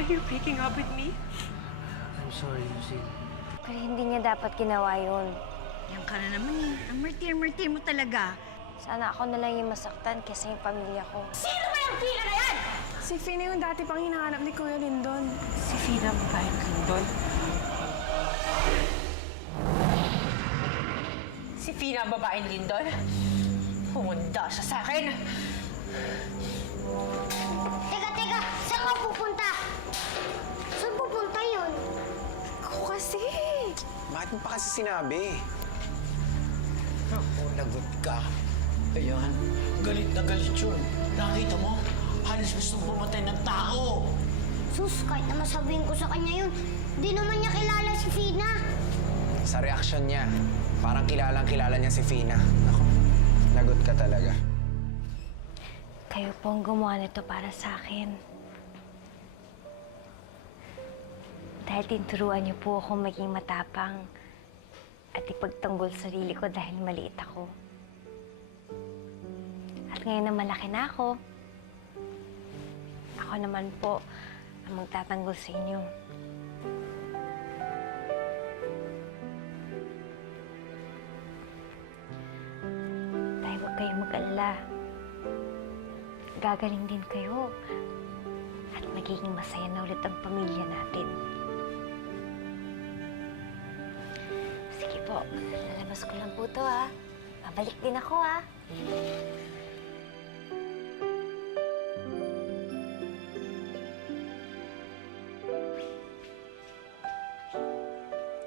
Are you breaking up with me? I'm sorry, Lucille. Pero hindi niya dapat ginawa yun. Yan ka na naman eh. Ang martir-martir mo talaga. Sana ako na lang yung masaktan kaysa yung pamilya ko. Sino ba yung Fina na yan? Si Fina yung dati pang hinahanap ni Kuya Lindon. Si Fina ba tayong Lindon? Si Fina ang babaeng Lindon? Humunda siya sa akin! Teka! Saan ka pupunta? Saan pupunta yun? Ako kasi! Bakit mo pa kasi sinabi? Ako, lagot ka. Ayan, galit na galit yun. Nakita mo? Halos gustong pumatay ng tao. Sus, kahit na masabihin ko sa kanya yun, di naman niya kilala si Fina. Sa reaksyon niya, parang kilalang-kilala niya si Fina. Ako, lagot ka talaga. Kayo po ang gumawa nito para sa akin. Dahil tinuruan niyo po ako maging matapang at ipagtanggol sarili ko dahil maliit ako. At ngayon na malaki na ako naman po ang magtatanggol sa inyo. Dahil huwag kayong mag-alala. Gagaling din kayo. At magiging masaya na ulit ang pamilya natin. Sige po, lalabas ko lang po ito, ha. Babalik din ako, ha.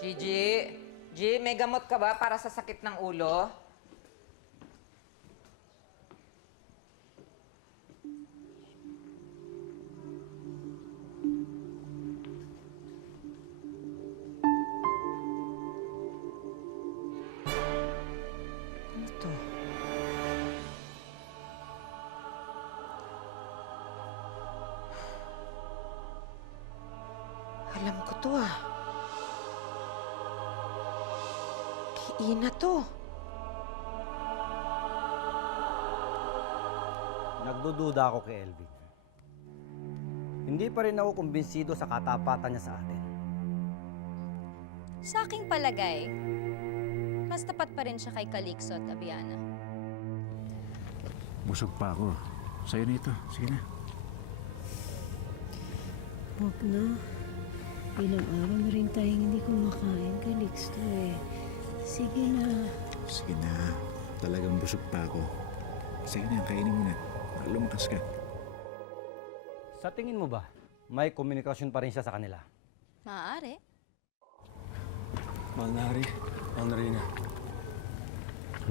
Gigi, may gamot ka ba para sa sakit ng ulo? Ano to? Alam ko to, ah. Ina to. Nagdududa ako kay Elvin. Hindi pa rin ako kumbinsido sa katapatan niya sa atin. Sa aking palagay, mas tapat pa rin siya kay Calixto at Abiana. Busog pa ako. Sa'yo na ito. Sige na. Huwag na. Ilang araw na rin tayong hindi kumakain, Calixto eh. Sige na. Sige na. Talagang busog pa ako. Sige na, kainin mo na. Lumakas ka. Sa tingin mo ba, may komunikasyon pa rin siya sa kanila? Maaari. Mahal na, Hari. Mahal na rin na.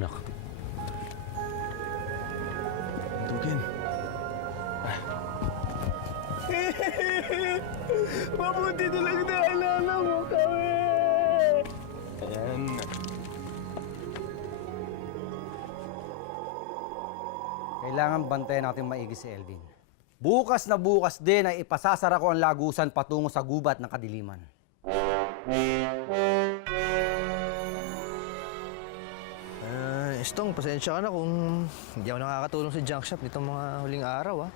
Anak. Tugin. Mabuti na lang naalala mo kami. Ayan. Kailangan bantayan natin maigi si Elvin. Bukas na bukas din ay ipasasara ko ang lagusan patungo sa gubat ng kadiliman. Estong, pasensya ka na kung hindi ako nakakatulong sa junk shop nitong mga huling araw, ha?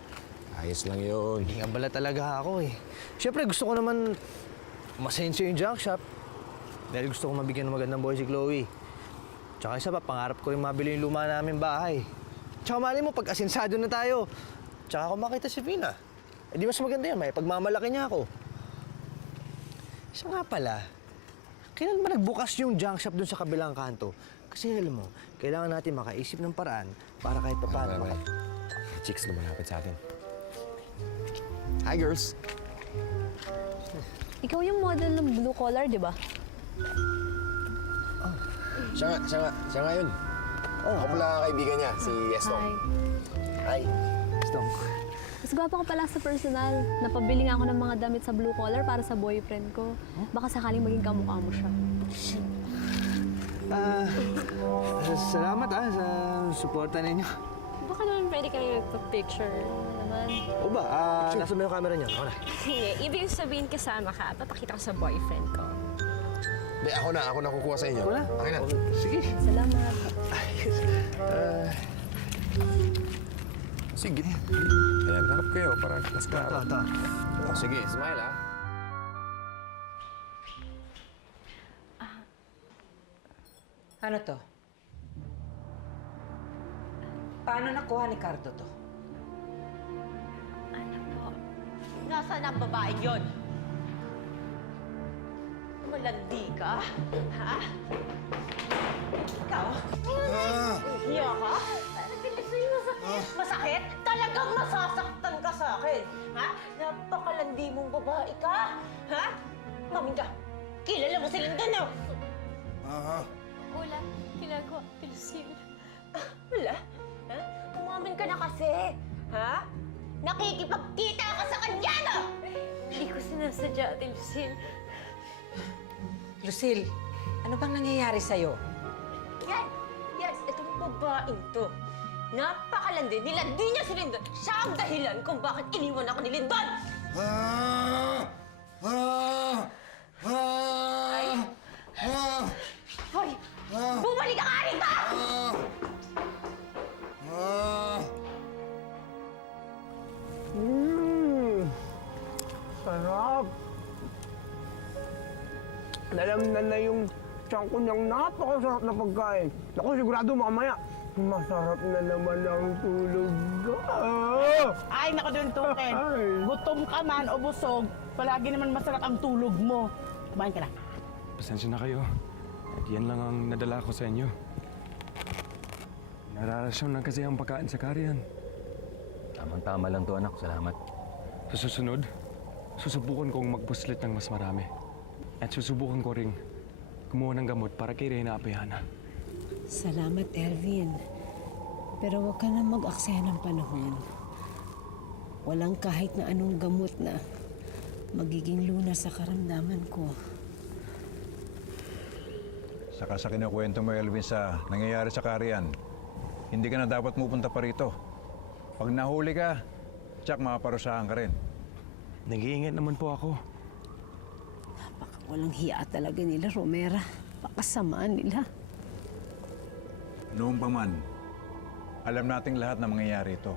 Ayos lang yun. Hindi nga bala talaga ako, eh. Siyempre, gusto ko naman masensyo yung junk shop. Dahil gusto ko mabigyan ng magandang buhay si Chloe. Tsaka isa pa, pangarap ko rin mabili yung luma namin bahay. Tsaka mali mo, pag asensado na tayo, tsaka ako makita si Fina. Eh di mas maganda yan, may pagmamalaki niya ako. Siya nga pala, kailan ba nagbukas yung junk shop dun sa kabilang kanto? Kasi alam mo, kailangan natin makaisip ng paraan para kahit pa paano Chicks, lumalapit sa atin. Hi, girls. Ikaw yung model ng blue collar, di ba? Siya nga yun. Ako pala ang kaibigan niya, si Estong. Hi. Estong. Mas gwapo ko pala sa personal. Napabili nga ako ng mga damit sa blue collar para sa boyfriend ko. Baka sakaling maging kamukha mo siya. Salamat sa suporta ninyo. Baka naman pwede kayo magpa-picture naman. O ba, nasa mo yung camera niyo? Ako na. Sige, ibig sabihin kasama ka, papakita ko sa boyfriend ko. Hindi, ako na kukuha sa inyo. Ako na? Okay na. Sige. Salamat. Sige. Ayan, harap kayo para mas klaro. Ito. Sige, smile ha. Ano to? Paano nakuha ni Cardo to? Ano po? Nasaan ang babaeng yon? Malandi ka? Ha? Ikaw? Hiya ka? Masakit? Talagang masasaktan ka sa akin? Ha? Napakalandi mong babae ka? Ha? Mamin ka, kilala mo si Linda, no? Wala. Ginagawa, Lucille. Wala? Ha? Umamin ka na kasi. Ha? Nakikipagkita ka sa kanya, no? Hindi ko sinasadya, Ate Lucille. Lucille, ano bang nangyayari sa'yo? Yan! Yes, itong babaeng to. Napakalandi. Nilandi niya si Lindon. Siya ang dahilan kung bakit iniwan ako ni Lindon! Hoy! Bumalik ka nga rito! Sarap! Nalamnan na yung tiyan ko niyang napakasarap na pagkain. Ako sigurado mamaya, masarap na naman ang tulog ko. Ay, naku doon, Tuken. Gutom ka man o busog, palagi naman masarap ang tulog mo. Kumain ka na. Pasensya na kayo. At yan lang ang nadala ko sa inyo. Nararasyon lang kasi ang pagkain sa kariyan. Tamang-tama lang to, anak. Salamat. Sa susunod, susubukan kong magpuslit ng mas marami. At susubukan ko ring kumuha ng gamot para kay Reyna Apayana. Salamat, Ervin. Pero huwag ka na mag-aksaya ng panahon. Walang kahit na anong gamot na magiging lunas sa karamdaman ko. Saka sa kinukwento mo, Elvin, sa nangyayari sa Karian, hindi ka na dapat pupunta pa rito. Pag nahuli ka, tsak mapaparusahan ka rin. Nag-iingat naman po ako. Walang hiya talaga nila, Romera. Pakasamaan nila. Noon pa man, alam nating lahat na mangyayari ito.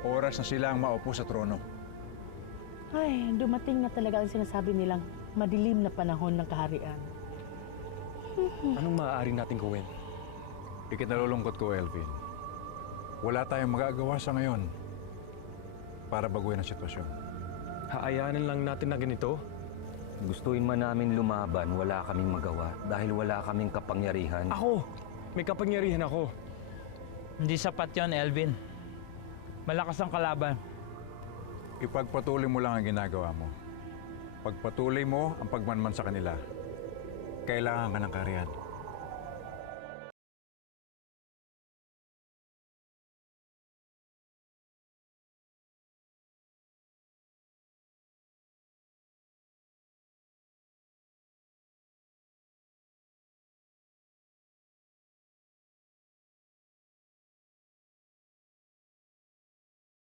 Oras na sila ang maupo sa trono. Ay, dumating na talaga ang sinasabi nilang madilim na panahon ng kaharian. Anong maaari nating gawin? Ikinalulungkot ko, Elvin. Wala tayong magagawa sa ngayon para baguhin ang sitwasyon. Haayanan lang natin na ganito? Gustuin man namin lumaban, wala kaming magawa dahil wala kaming kapangyarihan. Ako! May kapangyarihan ako. Hindi sapat yon, Elvin. Malakas ang kalaban. Ipagpatuloy mo lang ang ginagawa mo. Pagpatuloy mo ang pagmanman sa kanila. Kailangan ka ng Karian.